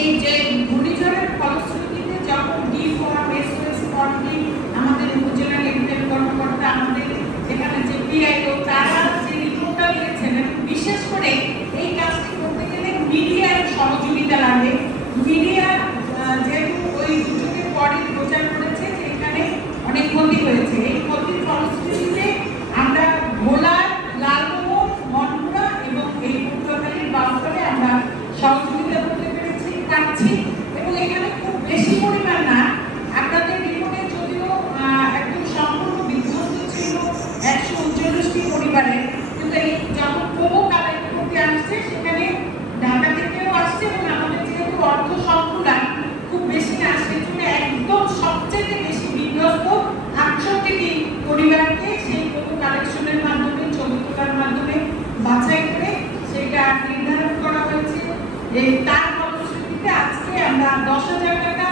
এই যে ঘূর্ণিঝড়ের ফলশ্রুতিতে যখন D4 SOS কমিটি আমাদের উপজেলা লেভেলের কর্মকর্তা আমাদের এখানে যে PIO তারা যে রিপোর্টটা দিয়েছেন, বিশেষ করে এই কাজটি করতে গেলে মিডিয়ার সহযোগিতা লাগে। মিডিয়া যেহেতু ওই দুর্যোগের পরে প্রচার করেছে যে এখানে অনেক ক্ষতি হয়েছে, এই ক্ষতির ফলশ্রুতিতে আমরা ভোলা, লালমোহন, মনপুরা এবং এই পটুয়াখালীর বাউফলে আমরা সহযোগিতা করতে পারছি। এবং এখানে খুব বেশি পরিমাণ না, আপনাদের রিপোর্টে যদিও একদম সম্পূর্ণ বিধ্বস্ত ছিল 139টি পরিবারের, কিন্তু এই যখন প্রভু কালেক্ট করতে আসছে সেখানে ঢাকা থেকেও আসছে এবং আমাদের যেহেতু অর্থ সংকুলান খুব বেশি না, সেজন্য একদম সবচেয়ে বেশি বিধ্বস্ত 68টি পরিবারকে সেই প্রভু কালেকশনের মাধ্যমে, ছবি তোলার মাধ্যমে বাছাই করে সেটা নির্ধারণ করা হয়েছে। তার ফলশ্রুতিতে আজকে আমরা 10,000 টাকা